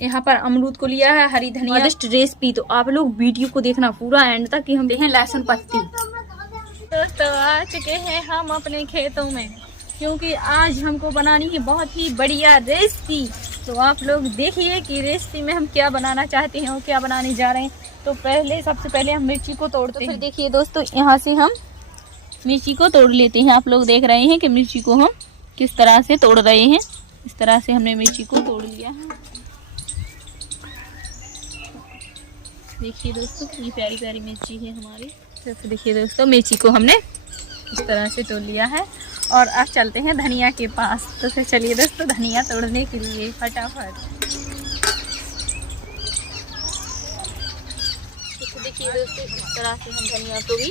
यहाँ पर अमरूद को लिया है, हरी धनिया, स्वादिष्ट रेसिपी। तो आप लोग वीडियो को देखना पूरा एंड तक कि हम देखें लहसुन पत्ती। दोस्तों आ चुके हैं हम अपने खेतों में, क्योंकि आज हमको बनानी है बहुत ही बढ़िया रेसिपी। तो आप लोग देखिए कि रेसिपी में हम क्या बनाना चाहते हैं और क्या बनाने जा रहे हैं। तो सबसे पहले हम मिर्ची को तोड़ते हैं। फिर देखिए दोस्तों, यहाँ से हम मिर्ची को तोड़ लेते हैं। आप लोग देख रहे हैं कि मिर्ची को हम किस तरह से तोड़ रहे हैं। इस तरह से हमने मिर्ची को तोड़ लिया है। देखिए दोस्तों कितनी प्यारी प्यारी मिर्ची है हमारी। तो देखिए दोस्तों, मिर्ची को हमने इस तरह से तोड़ लिया है। और अब चलते हैं धनिया के पास। तो फिर चलिए दोस्तों धनिया तोड़ने के लिए फटाफट। तो देखिए दोस्तों, इस तरह से हम धनिया को भी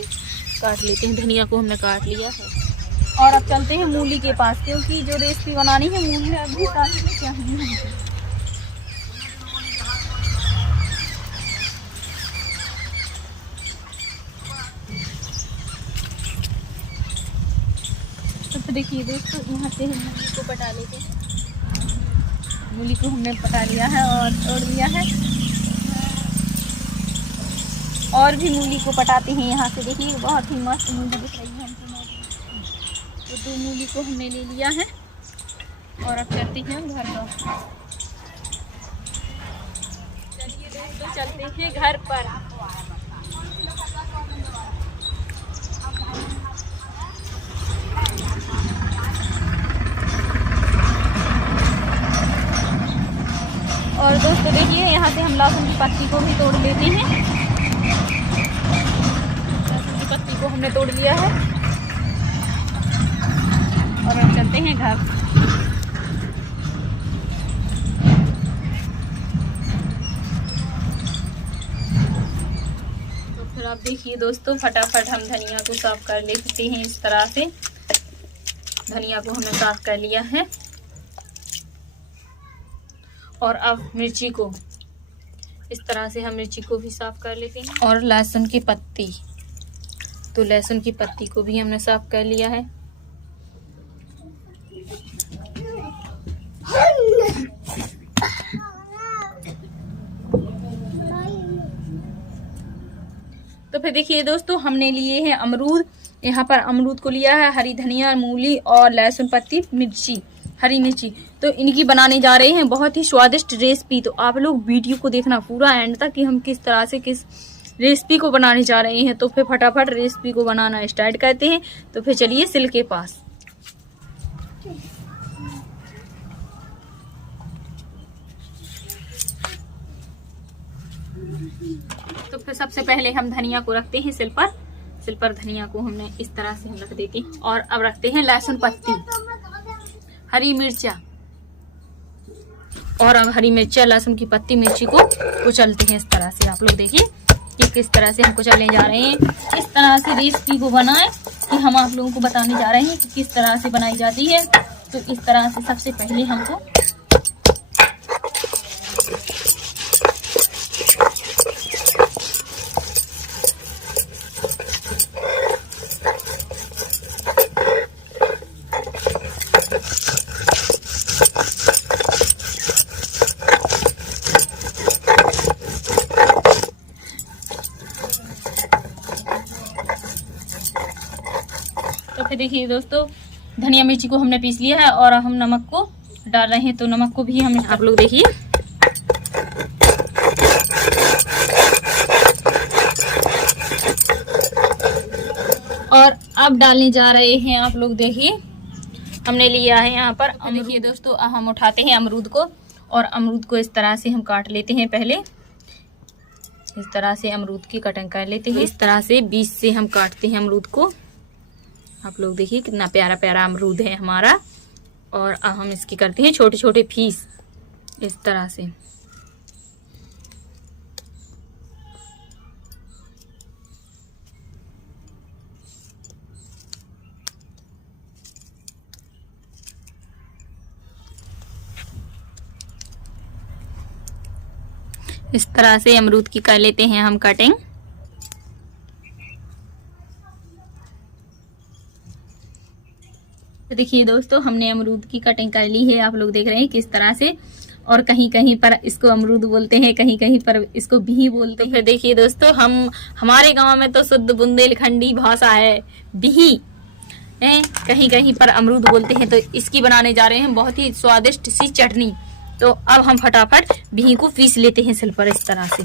काट लेते हैं। धनिया को हमने काट लिया है। और अब चलते हैं मूली के पास, क्योंकि जो रेसिपी बनानी है मूली अभी काटनी चाहिए। तो देखिए दोस्तों, यहाँ से हम मूली को पटा लेते हैं। मूली को हमने पटा लिया है और तोड़ लिया है। और भी मूली को पटाते हैं। यहाँ से देखिए बहुत ही मस्त मूली दिख रही है हमको। तो 2 मूली को हमने ले लिया है और अब चलते हैं घर पर। चलिए दोस्तों चलते हैं घर पर। और दोस्तों देखिए, यहाँ से हम लहसुन की पत्ती को भी तोड़ लेते हैं। लहसुन की पत्ती को हमने तोड़ लिया है और हम चलते हैं घर। तो फिर आप देखिए दोस्तों, फटाफट हम धनिया को साफ कर लेते हैं। इस तरह से धनिया को हमने साफ कर लिया है। और अब मिर्ची को इस तरह से हम मिर्ची को भी साफ कर लेते हैं। और लहसुन की पत्ती, तो लहसुन की पत्ती को भी हमने साफ कर लिया है। तो फिर देखिए दोस्तों, हमने लिए हैं अमरूद। यहाँ पर अमरूद को लिया है, हरी धनिया, मूली और लहसुन पत्ती, मिर्ची, हरी मिर्ची। तो इनकी बनाने जा रहे हैं बहुत ही स्वादिष्ट रेसिपी। तो आप लोग वीडियो को देखना पूरा एंड तक कि हम किस तरह से किस रेसिपी को बनाने जा रहे हैं। तो फिर फटाफट रेसिपी को बनाना स्टार्ट करते हैं। तो फिर चलिए सिल के पास। तो फिर सबसे पहले हम धनिया को रखते हैं सिल पर। सिल पर धनिया को हमने इस तरह से हम रख देते हैं। और अब रखते हैं लहसुन पत्ती, हरी मिर्चा। और अब हरी मिर्चा, लहसुन की पत्ती, मिर्ची को कुचलते हैं इस तरह से। आप लोग देखिए कि किस तरह से हम कुचलने जा रहे हैं। इस तरह से रेसिपी को बनाएं कि हम आप लोगों को बताने जा रहे हैं कि किस तरह से बनाई जाती है। तो इस तरह से सबसे पहले हमको देखिए दोस्तों, धनिया मिर्ची को हमने पीस लिया है और हम नमक को डाल रहे हैं। तो नमक को भी हम आप लोग देखिए और अब डालने जा रहे हैं। आप लोग देखिए हमने लिया है यहाँ पर। देखिए दोस्तों, हम उठाते हैं अमरूद को और अमरूद को इस तरह से हम काट लेते हैं। पहले इस तरह से अमरूद की कटिंग कर लेते हैं। इस तरह से बीच से हम काटते हैं अमरूद को। आप लोग देखिए कितना प्यारा प्यारा अमरूद है हमारा। और अब हम इसकी करते हैं छोटे छोटे पीस इस तरह से। इस तरह से अमरूद की कर लेते हैं हम कटिंग। तो देखिए दोस्तों, हमने अमरूद की कटिंग कर ली है। आप लोग देख रहे हैं किस तरह से। और कहीं कहीं पर इसको अमरूद बोलते हैं, कहीं कहीं पर इसको बिही बोलते हैं। फिर देखिए दोस्तों, हमारे गांव में तो शुद्ध बुंदेलखंडी भाषा है बिही, कहीं कहीं पर अमरूद बोलते हैं। तो इसकी बनाने जा रहे हैं बहुत ही स्वादिष्ट सी चटनी। तो अब हम फटाफट बिही को पीस लेते हैं सिल पर इस तरह से।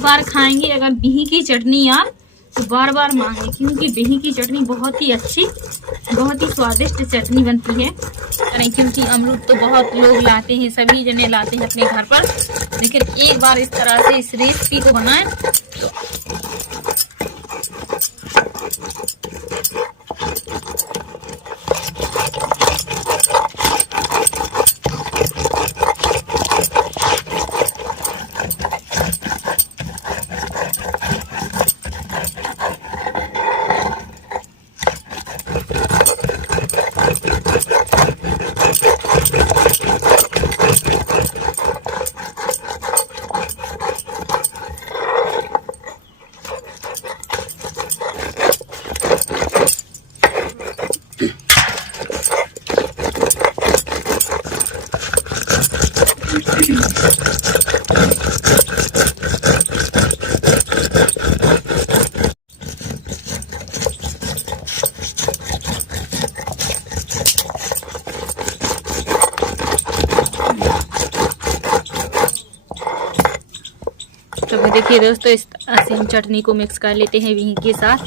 बार खाएंगे अगर बिही की चटनी यार तो बार बार मांगे, क्योंकि बिही की चटनी बहुत ही अच्छी, बहुत ही स्वादिष्ट चटनी बनती है। अरे क्योंकि अमरूद तो बहुत लोग लाते हैं, सभी जने लाते हैं अपने घर पर, लेकिन एक बार इस तरह से इस रेसिपी को बनाएं तो देखिए दोस्तों, इस तरह से हम चटनी को मिक्स कर लेते हैं बिही के साथ।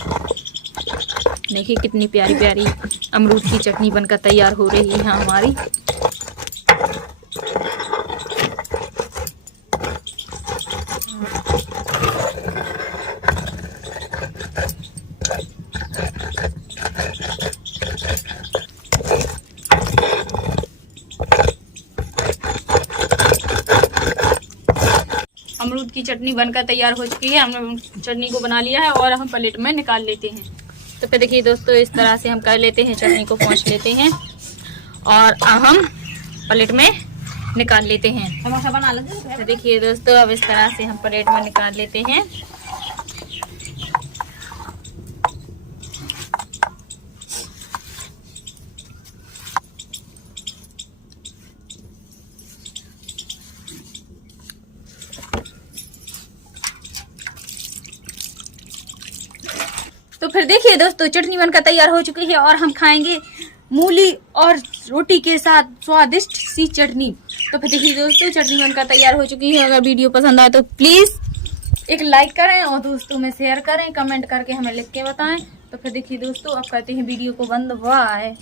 देखिए कितनी प्यारी प्यारी अमरूद की चटनी बनकर तैयार हो रही है हमारी। अमरूद की चटनी बनकर तैयार हो चुकी है। हमने चटनी को बना लिया है और हम प्लेट में निकाल लेते हैं। तो फिर देखिए दोस्तों, इस तरह से हम कर लेते हैं, चटनी को पोंछ लेते हैं और हम प्लेट में निकाल लेते हैं। समोसा बना लेते। तो देखिए दोस्तों, अब इस तरह से हम प्लेट में निकाल लेते हैं। तो फिर देखिए दोस्तों, चटनी बनकर तैयार हो चुकी है और हम खाएंगे मूली और रोटी के साथ स्वादिष्ट सी चटनी। तो फिर देखिए दोस्तों, चटनी बनकर तैयार हो चुकी है। अगर वीडियो पसंद आए तो प्लीज एक लाइक करें और दोस्तों में शेयर करें, कमेंट करके हमें लिख के बताएं। तो फिर देखिए दोस्तों, अब करते हैं वीडियो को बंद। बाय।